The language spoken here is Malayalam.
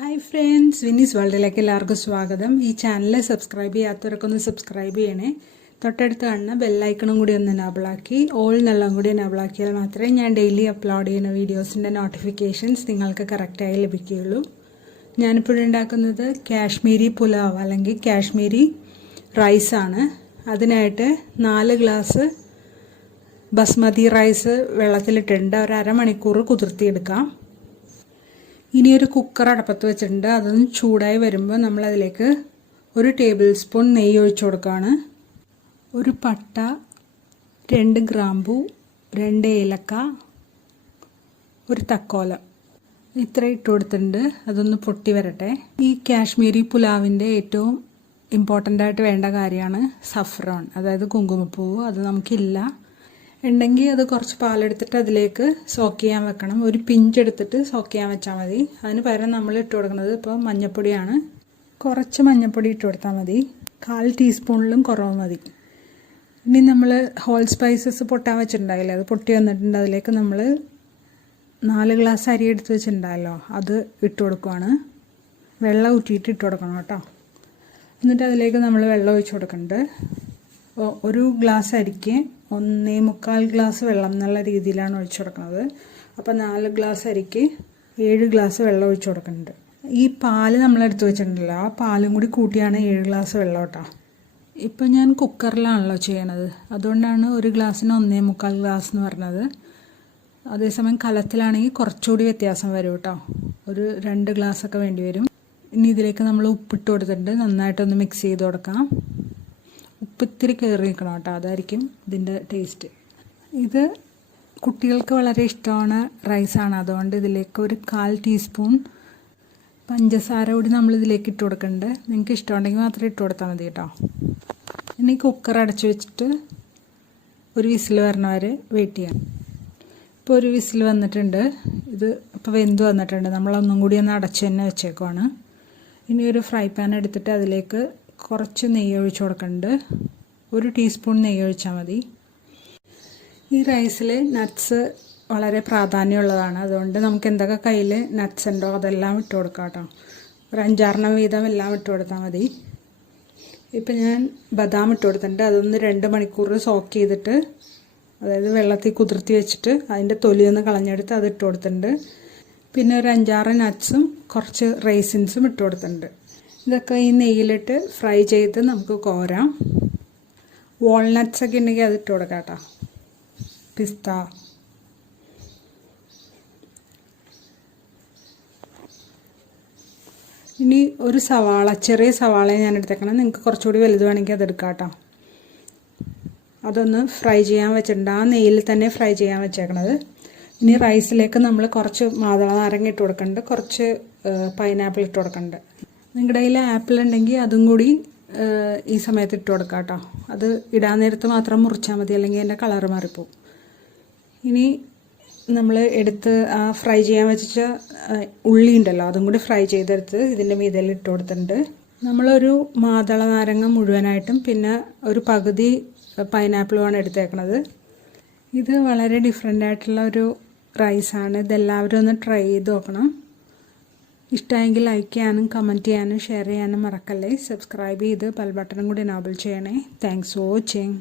Hi friends, Viniz worldilekku ellarkkum swagatham. Ee channel subscribe cheyyathavarokku subscribe cheyyane. തൊട്ടടുത്ത് കാണുന്ന ബെൽ ഐക്കണും കൂടി ഒന്ന് എനേബിൾ ആക്കി ഓൾ എന്നെല്ലാം കൂടി എനേബിൾ ആക്കിയാൽ മാത്രമേ ഞാൻ ഡെയിലി അപ്ലോഡ് ചെയ്യുന്ന വീഡിയോസിൻ്റെ നോട്ടിഫിക്കേഷൻസ് നിങ്ങൾക്ക് കറക്റ്റായി ലഭിക്കുകയുള്ളൂ. ഞാനിപ്പോൾ ഉണ്ടാക്കുന്നത് കാശ്മീരി പുലാവ് അല്ലെങ്കിൽ കാശ്മീരി റൈസ് ആണ്. അതിനായിട്ട് 4 ഗ്ലാസ് ബസ്മതി റൈസ് വെള്ളത്തിലിട്ടിട്ടുണ്ട്. ഒരു അരമണിക്കൂർ കുതിർത്തിയെടുക്കാം. ഇനി ഒരു കുക്കർ അടപ്പത്ത് വെച്ചിട്ടുണ്ട്. അതൊന്ന് ചൂടായി വരുമ്പോൾ നമ്മൾ അതിലേക്ക് 1 ടേബിൾ സ്പൂൺ നെയ്യ് ഒഴിച്ചു കൊടുക്കുകയാണ്. ഒരു പട്ട, 2 ഗ്രാമ്പു, 2 ഏലക്ക, ഒരു തക്കോലം ഇത്ര ഇട്ട് കൊടുത്തിട്ടുണ്ട്. അതൊന്ന് പൊട്ടി വരട്ടെ. ഈ കാശ്മീരി പുലാവിൻ്റെ ഏറ്റവും ഇമ്പോർട്ടൻ്റ് ആയിട്ട് വേണ്ട കാര്യമാണ് സഫ്രോൺ, അതായത് കുങ്കുമപ്പൂവ്. അത് നമുക്കില്ല. ഉണ്ടെങ്കിൽ അത് കുറച്ച് പാലെടുത്തിട്ട് അതിലേക്ക് സോക്ക് ചെയ്യാൻ വെക്കണം. ഒരു പിഞ്ചെടുത്തിട്ട് സോക്ക് ചെയ്യാൻ വെച്ചാൽ മതി. അതിന് പകരം നമ്മൾ ഇട്ട് കൊടുക്കുന്നത് ഇപ്പോൾ മഞ്ഞൾപ്പൊടിയാണ്. കുറച്ച് മഞ്ഞൾപ്പൊടി ഇട്ട് കൊടുത്താൽ മതി. 1/4 ടീസ്പൂണിലും കുറവ് മതി. ഇനി നമ്മൾ ഹോൾ സ്പൈസസ് പൊട്ടാൻ വെച്ചിട്ടുണ്ടായില്ലേ, അത് പൊട്ടി വന്നിട്ടുണ്ട്. അതിലേക്ക് നമ്മൾ 4 ഗ്ലാസ് അരി എടുത്ത് വെച്ചിട്ടുണ്ടായല്ലോ, അത് ഇട്ട് കൊടുക്കുവാണ്. വെള്ളം ഊറ്റിയിട്ട് ഇട്ട് കൊടുക്കണം കേട്ടോ. എന്നിട്ട് അതിലേക്ക് നമ്മൾ വെള്ളം ഒഴിച്ച് കൊടുക്കുന്നുണ്ട്. 1 ഗ്ലാസ് അരിക്ക് 1.25 ഗ്ലാസ് വെള്ളം എന്നുള്ള രീതിയിലാണ് ഒഴിച്ചു കൊടുക്കുന്നത്. അപ്പോൾ 4 ഗ്ലാസ് അരിക്ക് 7 ഗ്ലാസ് വെള്ളം ഒഴിച്ചു കൊടുക്കുന്നുണ്ട്. ഈ പാല് നമ്മളെടുത്ത് വെച്ചിട്ടുണ്ടല്ലോ, ആ പാലും കൂടി കൂട്ടിയാണ് 7 ഗ്ലാസ് വെള്ളം കേട്ടോ. ഇപ്പം ഞാൻ കുക്കറിലാണല്ലോ ചെയ്യണത്, അതുകൊണ്ടാണ് 1 ഗ്ലാസ്സിന് 1.25 ഗ്ലാസ് എന്ന് പറഞ്ഞത്. അതേസമയം കലത്തിലാണെങ്കിൽ കുറച്ചുകൂടി വ്യത്യാസം വരും കേട്ടോ. ഒരു 2 ഗ്ലാസ്സൊക്കെ വേണ്ടി വരും. ഇനി ഇതിലേക്ക് നമ്മൾ ഉപ്പിട്ട് കൊടുത്തിട്ടുണ്ട്. നന്നായിട്ടൊന്ന് മിക്സ് ചെയ്ത് കൊടുക്കാം. ഉപ്പ് ഇത്തിരി കയറി നിൽക്കണം കേട്ടോ, അതായിരിക്കും ഇതിൻ്റെ ടേസ്റ്റ്. ഇത് കുട്ടികൾക്ക് വളരെ ഇഷ്ടമാണ് റൈസാണ്. അതുകൊണ്ട് ഇതിലേക്ക് ഒരു 1/4 ടീസ്പൂൺ പഞ്ചസാര കൂടി നമ്മൾ ഇതിലേക്ക് ഇട്ട് കൊടുക്കുന്നുണ്ട്. നിങ്ങൾക്ക് ഇഷ്ടമുണ്ടെങ്കിൽ മാത്രം ഇട്ട് കൊടുത്താൽ മതി കേട്ടോ. ഇനി കുക്കർ അടച്ചു വെച്ചിട്ട് ഒരു വിസിൽ വരണ വരെ വെയിറ്റ് ചെയ്യാം. ഇപ്പോൾ ഒരു വിസിൽ വന്നിട്ടുണ്ട്. ഇത് ഇപ്പോൾ വെന്ത് വന്നിട്ടുണ്ട്. നമ്മളൊന്നും കൂടി ഒന്ന് അടച്ച് തന്നെ വെച്ചേക്കുവാണ്. ഇനി ഒരു ഫ്രൈ പാൻ എടുത്തിട്ട് അതിലേക്ക് കുറച്ച് നെയ്യ് ഒഴിച്ച് കൊടുക്കുന്നുണ്ട്. 1 ടീസ്പൂൺ നെയ്യ് ഒഴിച്ചാൽ മതി. ഈ റൈസിൽ നട്ട്സ് വളരെ പ്രാധാന്യമുള്ളതാണ്. അതുകൊണ്ട് നമുക്ക് എന്തൊക്കെ കയ്യിൽ നട്ട്സ് ഉണ്ടോ അതെല്ലാം ഇട്ട് കൊടുക്കാം കേട്ടോ. ഒരു 5-6 വീതം എല്ലാം ഇട്ട് കൊടുത്താൽ മതി. ഇപ്പം ഞാൻ ബദാം ഇട്ട് കൊടുത്തിട്ടുണ്ട്. അതൊന്ന് 2 മണിക്കൂർ സോക്ക് ചെയ്തിട്ട്, അതായത് വെള്ളത്തിൽ കുതിർത്തി വെച്ചിട്ട് അതിൻ്റെ തൊലിയൊന്ന് കളഞ്ഞെടുത്ത് അത് ഇട്ട് കൊടുത്തിട്ടുണ്ട്. പിന്നെ ഒരു 5-6 നട്ട്സും കുറച്ച് റൈസിൻസും ഇട്ട് കൊടുത്തിട്ടുണ്ട്. ഇതൊക്കെ ഈ നെയ്യിലിട്ട് ഫ്രൈ ചെയ്ത് നമുക്ക് കോരാം. വാൾനട്ട്സൊക്കെ ഉണ്ടെങ്കിൽ അത് ഇട്ട് കൊടുക്കാം കേട്ടോ. പിസ്ത, ഇനി ഒരു സവാള, ചെറിയ സവാളയെ ഞാൻ എടുത്തേക്കണം. നിങ്ങൾക്ക് കുറച്ചുകൂടി വലുത് വേണമെങ്കിൽ അതെടുക്കാം കേട്ടോ. അതൊന്ന് ഫ്രൈ ചെയ്യാൻ വെച്ചിട്ടുണ്ട്. ആ നെയ്യിൽ തന്നെ ഫ്രൈ ചെയ്യാൻ വെച്ചേക്കണത്. ഇനി റൈസിലേക്ക് നമ്മൾ കുറച്ച് മാതള നാരങ്ങ ഇട്ട് കൊടുക്കുന്നുണ്ട്, കുറച്ച് പൈനാപ്പിൾ ഇട്ട് കൊടുക്കുന്നുണ്ട്. നിങ്ങളുടെ കയ്യിൽ ആപ്പിൾ ഉണ്ടെങ്കിൽ അതും കൂടി ഈ സമയത്ത് ഇട്ട് കൊടുക്കാം കേട്ടോ. അത് ഇടാൻ നേരത്ത് മാത്രം മുറിച്ചാൽ മതി, അല്ലെങ്കിൽ അതിൻ്റെ കളറ് മാറിപ്പോവും. ഇനി നമ്മൾ എടുത്ത് ആ ഫ്രൈ ചെയ്യാൻ വെച്ച ഉള്ളി ഉണ്ടല്ലോ, അതും കൂടി ഫ്രൈ ചെയ്തെടുത്ത് ഇതിൻ്റെ മീതയിൽ ഇട്ട് കൊടുത്തിട്ടുണ്ട്. നമ്മളൊരു മാതള നാരങ്ങ മുഴുവനായിട്ടും പിന്നെ ഒരു പകുതി പൈനാപ്പിളുമാണ് എടുത്തേക്കണത്. ഇത് വളരെ ഡിഫറെൻ്റ് ആയിട്ടുള്ള ഒരു റൈസാണ്. ഇതെല്ലാവരും ഒന്ന് ട്രൈ ചെയ്ത് നോക്കണം. ഇഷ്ടമായെങ്കിൽ ലൈക്ക് ചെയ്യാനും കമൻറ്റ് ചെയ്യാനും ഷെയർ ചെയ്യാനും മറക്കല്ലേ. സബ്സ്ക്രൈബ് ചെയ്ത് ബെൽ ബട്ടണും കൂടി എനേബിൾ ചെയ്യണേ. Thanks for watching.